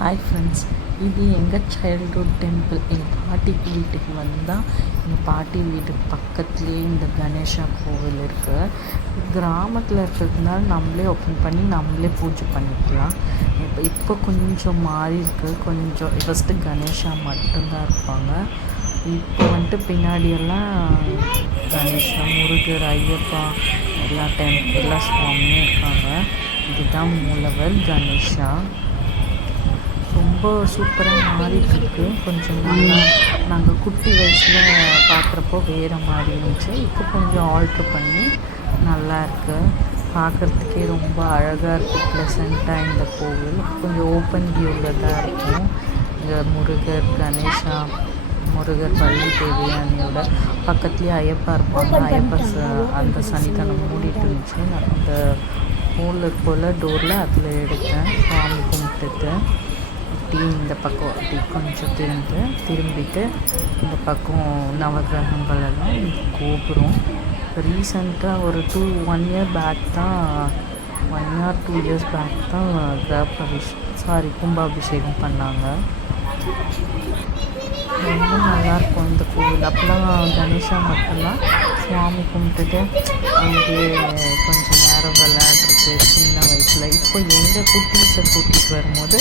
Hi friends, இது எங்கள் childhood temple. எங்கள் பாட்டி வீட்டுக்கு வந்தால் எங்கள் பாட்டி வீட்டுக்கு பக்கத்துலேயே இந்த கணேஷா கோவில் இருக்குது. கிராமத்தில் இருக்கிறதுனால நம்மளே ஓப்பன் பண்ணி நம்மளே பூஜை பண்ணிக்கலாம். இப்போ கொஞ்சம் மாறி இருக்குது. கொஞ்சம் ஃபஸ்ட்டு கணேஷா மட்டும்தான் இருப்பாங்க. இப்போ வந்துட்டு பின்னாடியெல்லாம் கணேஷா, முருகர், ஐயப்பா எல்லா சுவாமியும் இருக்காங்க. இதுதான் மூலவர் கணேஷா. ரொம்ப சூப்பராக மாறிட்டுருக்கு. கொஞ்சம் நல்லா நாங்கள் குட்டி வயசில் பார்க்குறப்போ வேறு மாதிரி இருந்துச்சு. இப்போ கொஞ்சம் ஆல்ட்ரு பண்ணி நல்லா இருக்குது. பார்க்குறதுக்கே ரொம்ப அழகாக இருக்குது. ப்ளசண்ட்டாக இந்த கோவில் கொஞ்சம் ஓப்பன் வியூவில் தான் இருக்கும். இங்கே முருகர், கணேஷா, முருகர், வள்ளி தேவியானியோட பக்கத்துலேயே ஐயப்பா இருப்பாங்க. ஐயப்பா அந்த சனிக்கிழமை மூடிட்டு இருந்துச்சு. நான் அந்த ஹோலில் போல் டோரில் அதில் எடுத்தேன். சுவாமி கும்பிட்டுட்டு அப்படி இந்த பக்கம் அப்படி கொஞ்சம் திரும்பிட்டு இந்த பக்கம் நவகிரகங்கள் எல்லாம் கோபுரம். ரீசெண்டாக ஒரு 1 இயர் பேக் தான் 1 or 2 years பேக் தான் கும்பாபிஷேகம் பண்ணாங்க. ரொம்ப நல்லாயிருக்கும் இந்த கோவில். அப்போலாம் கணேஷா மட்டும்தான் சுவாமி கும்பிட்டுட்டு அங்கேயே கொஞ்சம் நேரம் விளையாடுறது சின்ன வயசில். இப்போ எங்கள் குட்டீஸை கூட்டிகிட்டு வரும்போது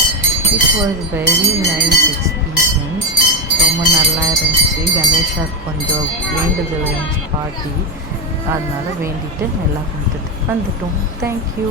it was very nice experience. ரொம்ப நல்லா இருந்துச்சு. கணேஷா கொஞ்சம் வேண்டுதல் இருந்துச்சு பாட்டி, அதனால் வேண்டிட்டு எல்லாம் கும்பிட்டுட்டு வந்துட்டோம். தேங்க்யூ.